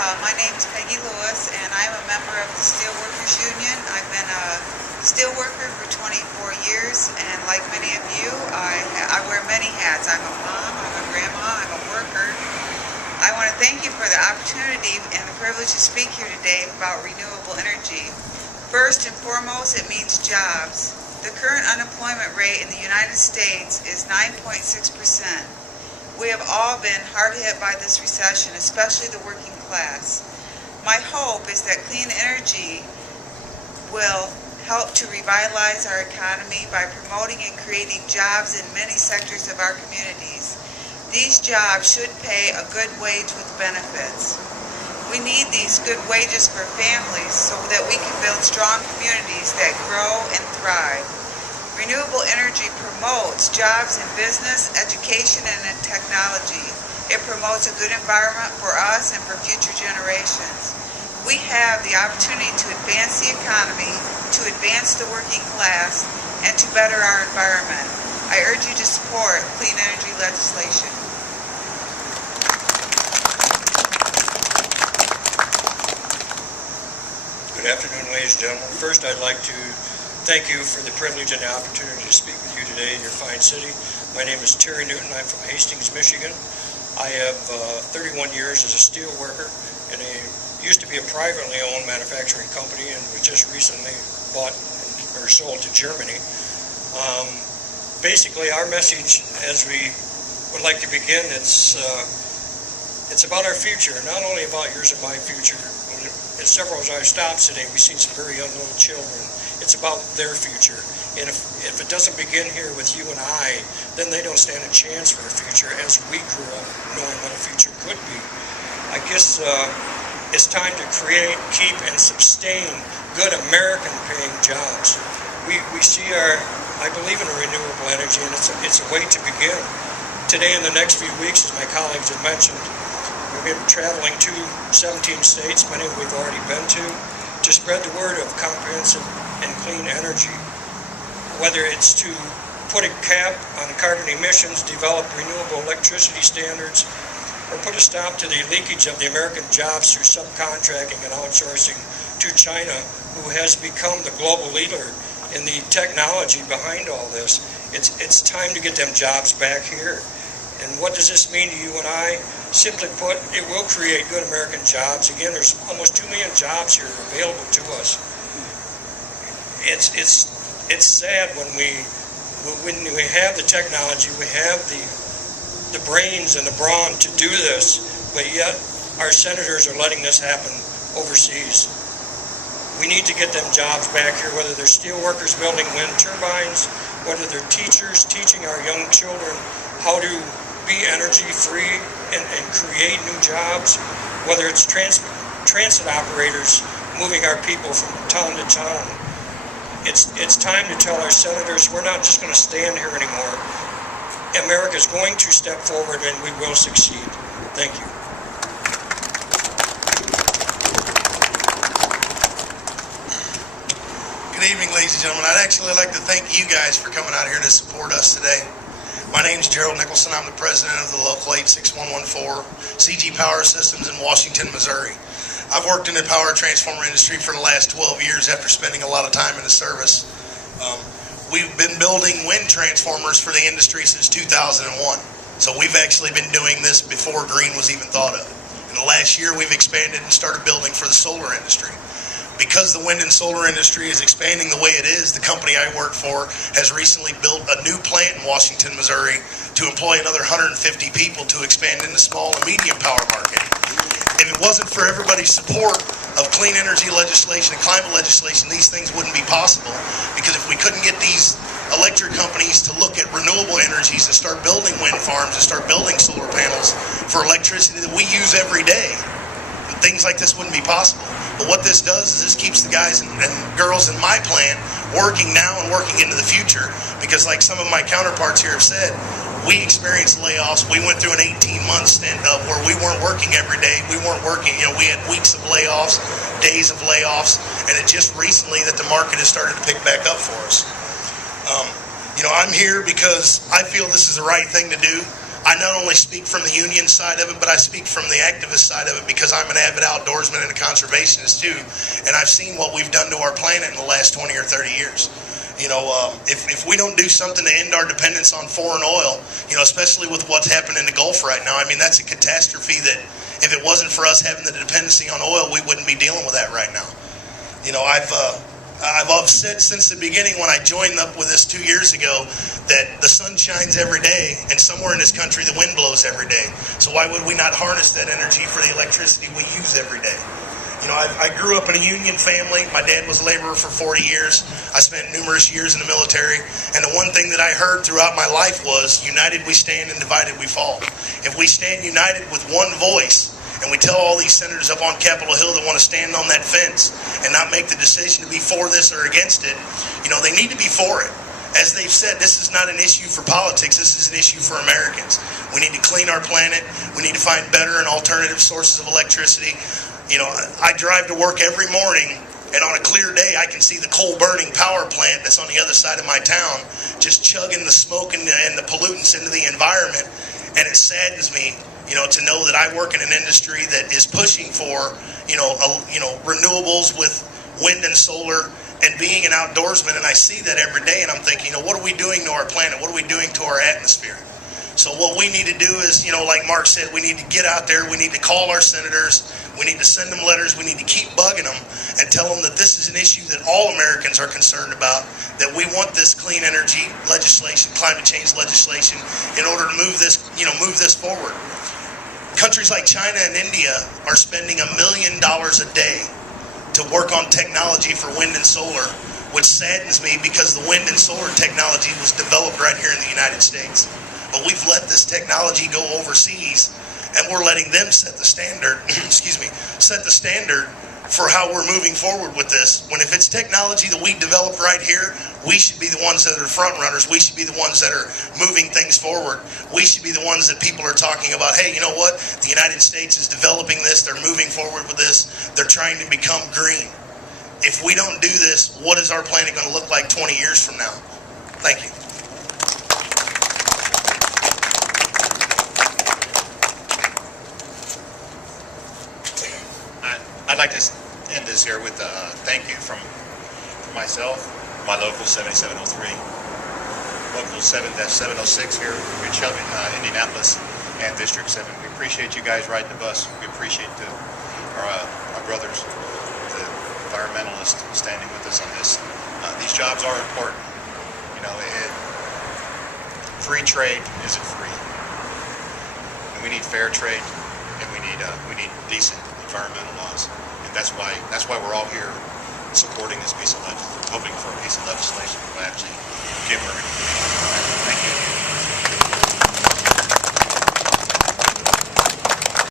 My name is Peggy Lewis, and I'm a member of the Steelworkers Union. I've been a steelworker for 24 years, and like many of you, I wear many hats. I'm a mom, I'm a grandma, I'm a worker. I want to thank you for the opportunity and the privilege to speak here today about renewable energy. First and foremost, it means jobs. The current unemployment rate in the United States is 9.6%. We have all been hard hit by this recession, especially the working class. My hope is that clean energy will help to revitalize our economy by promoting and creating jobs in many sectors of our communities. These jobs should pay a good wage with benefits. We need these good wages for families so that we can build strong communities that grow and thrive. Renewable energy promotes jobs in business, education, and in technology. It promotes a good environment for us and for future generations. We have the opportunity to advance the economy, to advance the working class, and to better our environment. I urge you to support clean energy legislation. Good afternoon, ladies and gentlemen. First, I'd like to thank you for the privilege and the opportunity to speak with you today in your fine city. My name is Terry Newton. I'm from Hastings, Michigan. I have 31 years as a steel worker, and used to be a privately owned manufacturing company, and was just recently bought or sold to Germany. Basically, our message, as we would like to begin, it's about our future, not only about yours and my future. At several of our stops today, we've seen some very young little children. It's about their future. And if it doesn't begin here with you and I, then they don't stand a chance for a future as we grew up knowing what a future could be. I guess it's time to create, keep, and sustain good American-paying jobs. We see I believe in renewable energy, and it's a way to begin. Today, in the next few weeks, as my colleagues have mentioned, we've been traveling to 17 states, many of we've already been to spread the word of comprehensive and clean energy. Whether it's to put a cap on carbon emissions, develop renewable electricity standards, or put a stop to the leakage of the American jobs through subcontracting and outsourcing to China, who has become the global leader in the technology behind all this. It's time to get them jobs back here. And what does this mean to you and I? Simply put, it will create good American jobs. Again, there's almost 2 million jobs here available to us. It's sad when we have the technology, we have the brains and the brawn to do this, but yet our senators are letting this happen overseas. We need to get them jobs back here, whether they're steel workers building wind turbines, whether they're teachers teaching our young children how to be energy free and create new jobs, whether it's transit operators moving our people from town to town. It's time to tell our senators we're not just going to stand here anymore. America's going to step forward and we will succeed. Thank you. Good evening, ladies and gentlemen. I'd actually like to thank you guys for coming out here to support us today. My name is Gerald Nicholson. I'm the president of the local 86114 CG Power Systems in Washington, Missouri. I've worked in the power transformer industry for the last 12 years after spending a lot of time in the service. We've been building wind transformers for the industry since 2001. So we've actually been doing this before green was even thought of. In the last year, we've expanded and started building for the solar industry. Because the wind and solar industry is expanding the way it is, the company I work for has recently built a new plant in Washington, Missouri to employ another 150 people to expand in the small and medium power market. If it wasn't for everybody's support of clean energy legislation and climate legislation, these things wouldn't be possible. Because if we couldn't get these electric companies to look at renewable energies and start building wind farms and start building solar panels for electricity that we use every day, things like this wouldn't be possible. But what this does is this keeps the guys and girls in my plant working now and working into the future, because like some of my counterparts here have said, we experienced layoffs. We went through an 18-month stint of where we weren't working every day. We weren't working, we had weeks of layoffs, days of layoffs, and it just recently that the market has started to pick back up for us. I'm here because I feel this is the right thing to do. I not only speak from the union side of it, but I speak from the activist side of it because I'm an avid outdoorsman and a conservationist too. And I've seen what we've done to our planet in the last 20 or 30 years. If we don't do something to end our dependence on foreign oil, especially with what's happened in the Gulf right now, I mean, that's a catastrophe that if it wasn't for us having the dependency on oil, we wouldn't be dealing with that right now. I've said since the beginning when I joined up with this 2 years ago that the sun shines every day, and somewhere in this country the wind blows every day. So why would we not harness that energy for the electricity we use every day? I grew up in a union family. My dad was a laborer for 40 years. I spent numerous years in the military. And the one thing that I heard throughout my life was, united we stand and divided we fall. If we stand united with one voice, and we tell all these senators up on Capitol Hill that want to stand on that fence and not make the decision to be for this or against it, they need to be for it. As they've said, this is not an issue for politics. This is an issue for Americans. We need to clean our planet. We need to find better and alternative sources of electricity. I drive to work every morning, and on a clear day, I can see the coal-burning power plant that's on the other side of my town just chugging the smoke and the pollutants into the environment, and it saddens me to know that I work in an industry that is pushing for, renewables with wind and solar, and being an outdoorsman, and I see that every day, and I'm thinking, what are we doing to our planet? What are we doing to our atmosphere? So what we need to do is, like Mark said, we need to get out there, we need to call our senators, we need to send them letters, we need to keep bugging them and tell them that this is an issue that all Americans are concerned about, that we want this clean energy legislation, climate change legislation, in order to move this forward. Countries like China and India are spending $1 million a day to work on technology for wind and solar, which saddens me because the wind and solar technology was developed right here in the United States. But we've let this technology go overseas, and we're letting them set the standard, set the standard for how we're moving forward with this. When if it's technology that we developed right here, we should be the ones that are front runners. We should be the ones that are moving things forward. We should be the ones that people are talking about, hey, you know what? The United States is developing this. They're moving forward with this. They're trying to become green. If we don't do this, what is our planet going to look like 20 years from now? Thank you. I'd like to end this here with a thank you from myself, my local 7703, local 7-706 here in Shelby, Indianapolis, and District 7. We appreciate you guys riding the bus. We appreciate our brothers, the environmentalists, standing with us on this. These jobs are important. Free trade isn't free, and we need fair trade, and we need decent environmental laws, and that's why we're all here supporting this piece of hoping for a piece of legislation that will actually get where we need to be.